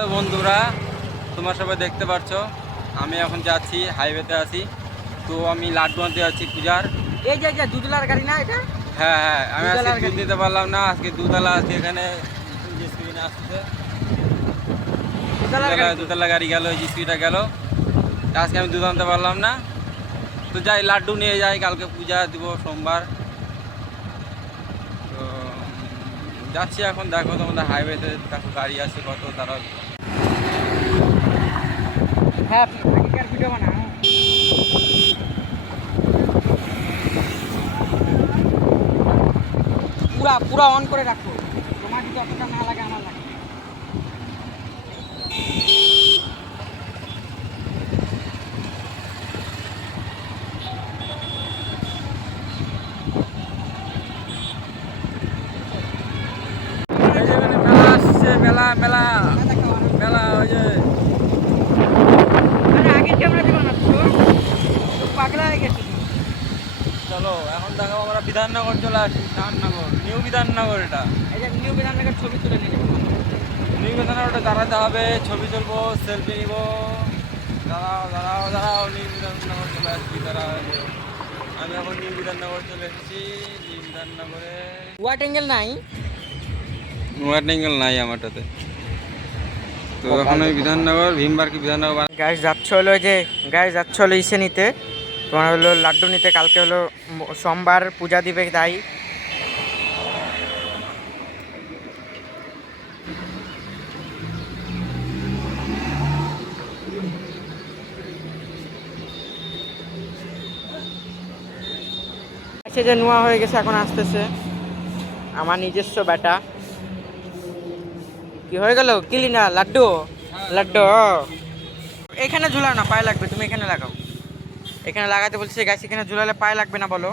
Hello বন্ধুরা, তোমরা সবাই দেখতে পাচ্ছ আমি এখন যাচ্ছি, হাইওয়েতে আছি। তো আমি লাড্ডু আনতে যাচ্ছি পূজার। এই যে দুধলার গাড়ি না এটা? হ্যাঁ হ্যাঁ, আমি আজকে দুধওয়ালার দুধ গাড়ি। দিতে পারলাম না, আজকে দুধওয়ালা আছে এখানে। জিএসপি আসছে, দুধলার গাড়ি তো। দুধওয়ালা গাড়ি গেল, জিএসপিটা গেল। আজকে আমি দুধ আনতে পারলাম না। তো যাই, লাড্ডু নিয়ে যাই, কালকে পূজা দিব সোমবার। তো যাচ্ছি এখন। দেখো তোমাদের হাইওয়েতে দেখো গাড়ি আছে কত, তারা হ্যাঁ, আগেকার ভিডিও বানাও। পুরা পুরা অন করে রাখো, তোমার যদি অতটা না লাগে আমার লাগে। এই যে এখানে মেলা আসছে, মেলা মেলা মেলা, ওই যে আরে আগের ক্যামেরা দিয়ে বানাচ্ছো, পাগলা হয়ে গেছে। চলো এখন দেখো আমরা বিধাননগর চলে আসি। বিধাননগর, নিউ বিধাননগর। এটা এই যে নিউ বিধাননগর ছবি তুলে নিয়ে যাবো। নিউ বিধাননগরটা দাঁড়াতে হবে, ছবি তুলবো, সেলফি নিব। দাঁড়াও দাঁড়াও দাঁড়াও, নিউ বিধাননগর চলে আসছি, দাঁড়াও। আমি এখন নিউ বিধাননগর চলে এসেছি। নিউ বিধাননগরে ওয়াট অ্যাঙ্গেল নাই। ওয়ার্নিংল নাই আমারটাতে। তো এখন আমি বিধাননগর, ভীমবারকি বিধাননগর। গ্যাস যাচ্ছে হলো যে গ্যাস যাচ্ছে হলো ইসে নিতে, তোমার হলো লাড্ডু নিতে। কালকে হলো সোমবার, পূজা দিবে তাই। সে যে নোয়া হয়ে গেছে, এখন আসতেছে আমার নিজস্ব বেটা। কি হয়ে গেল? কিলি না লাড্ডু? লাড্ডু এখানে ঝুলাও না, পায়ে লাগবে। তুমি এখানে লাগাও, এখানে লাগাতে বলছি গাছ। এখানে ঝুলালে পায়ে লাগবে না বলো।